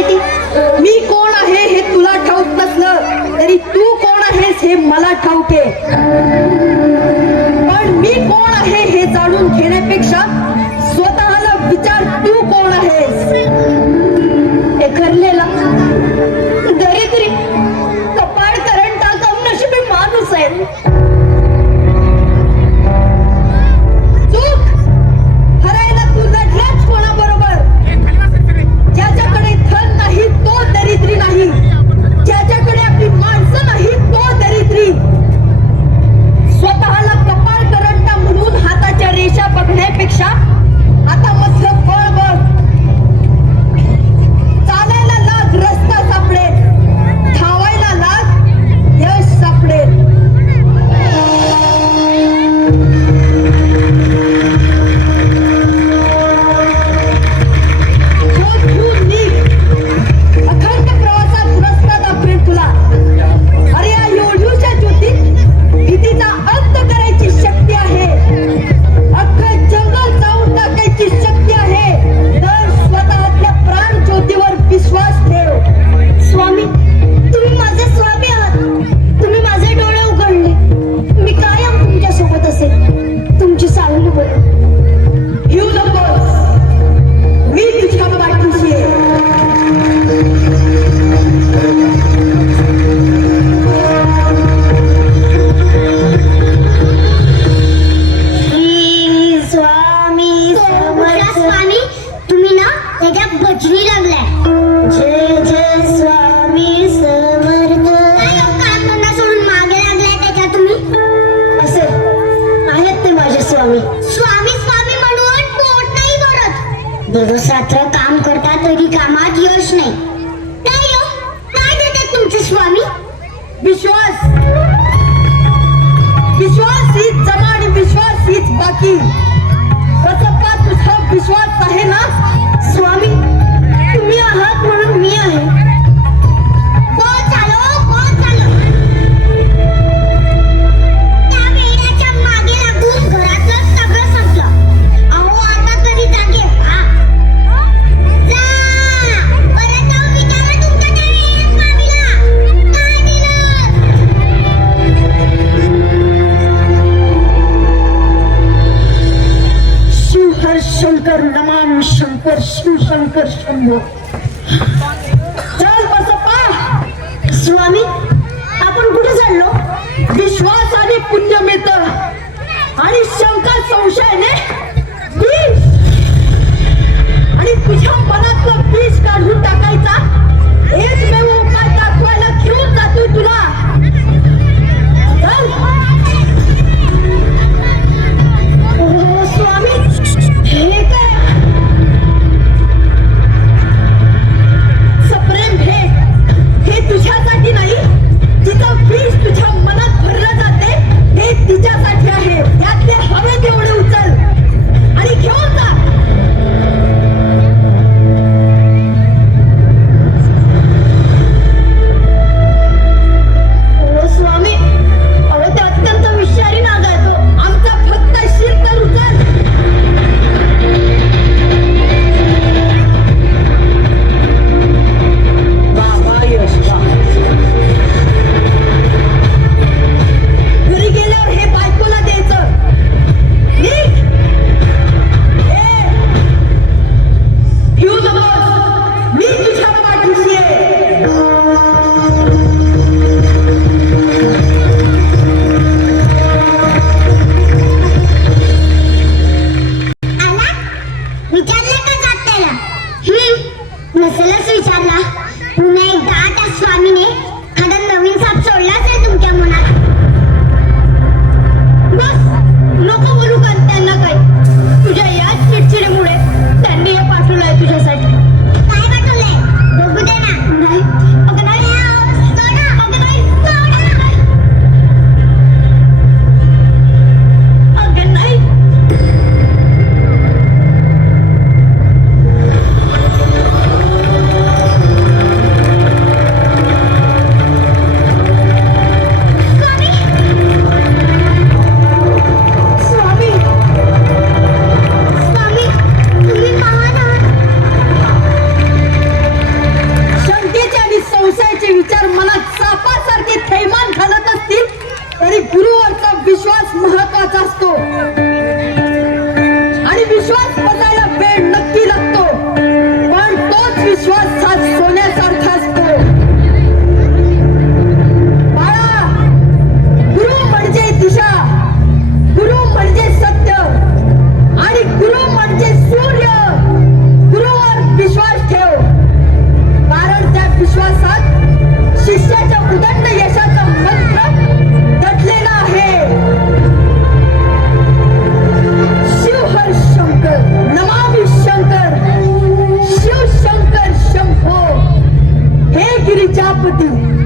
माहिती? मी कोण आहे हे तुला ठाऊक नसलं तरी तू कोण आहेस हे मला ठाऊक आहे. पण मी कोण आहे हे जाणून घेण्यापेक्षा स्वतःला विचार, तू कोण आहेस? एकरलेला दरिद्री कपाळ करंटा कमनशिबी माणूस आहे. चूक. हरायला तू लढलाच कोणाबरोबर? ज्याच्याकडे धन नाही तो दरिद्री नाही, ज्याच्याकडे आपली माणसं नाही तो दरिद्री. स्वतःला कपाळ करंटा म्हणून हाताच्या रेषा बघण्यापेक्षा हातामधलं बळ बघ. चालायला लाग, रस्ता सापडेल. धावायला लाग, यश सापडेल. शोध घेऊन निघ. अखंड प्रवासात रस्ता दाखवेल तुला. अरे या एवढ्यूशा ज्योतीत भीतीचा अंत करायची शक्ती आहे. अख्खं जंगल जाऊन टाकायची शक्ती आहे. तर स्वतःतल्या प्राण ज्योतीवर विश्वास ठेव. स्वामी, तुम्ही माझे स्वामी आहात. तुम्ही माझे डोळे उघडले. मी कायम तुमच्या सोबत असेल. तुमची सावली बोल. भिऊ नकोस, मी तुझ्या पाठीशी आहे. श्री स्वामी समर्थ. स्वामी, तुम्ही ना त्याच्या भजनी लागलाय. जय जय स्वामी समर्थ. काम धंदा सोडून मागे लागलाय त्याच्या तुम्ही. असे आहेत ते माझे स्वामी. स्वामी स्वामी म्हणून पोट नाही भरत. दिवस रात्र काम करता तरी कामात यश नाही. काय हो? काय देतात तुमचे स्वामी? विश्वास. विश्वास हीच जमा आणि विश्वास हीच बाकी. बसप्पा, तुझा विश्वास आहे ना? स्वामी, तुम्ही आहात म्हणून मी आहे. कोण चालो, कोण चालो. त्या वेड्याच्या मागे लागून घरातलं सगळं संपलं. अहो आता तरी जागे व्हा. जा, परत जाऊन विचारा तुमच्या त्या वेड्या स्वामीला काय दिलं. शिव हर शंकर नमामि शंकर, शिव शंकर शंभो. चल बसप्पा. स्वामी, आपण कुठे चाललो? विश्वास आणि पुण्य मिळतं आणि शंका संशयाने विष. आणि तुझ्या मनातलं विष काढून टाकायचा एकमेव उपाय दाखवायला घेऊन जातोय तुला. चल. ओ स्वामी, हे काय? सप्रेम हे तुझ्यासाठी नाही. जिचं विष तुझ्या मनात भरलं जाते हे तिच्यासाठी आहे. यातले हवे तेवढे उचल आणि घेऊन जा. ओ स्वामी, अहो ते अत्यंत विषारी नाग आहे तो. आमचा फक्त शीर तर उचल. बाबा यश बा. घरी गेल्यावर हे बायकोला द्यायचं. निघ. ए, भिऊ नकोस, मी तुझ्या पाठीशी आहे. आला? विचारलं का जात त्याला? नसेलच विचारला. पुन्हा एकदा त्या स्वामीने एखादा नवीन साप सोडला असेल तुमच्या मनात. बस, नको बोलू का त्यांना काही. तुझ्या याच चिडचिडीमुळे त्यांनी हे पाठवलंय तुझ्यासाठी. काय पाठवलंय? बघू दे ना. नाही, अगं नाही. सोडा. अगं नाही, सोडा. अगं नाही. प्रजापती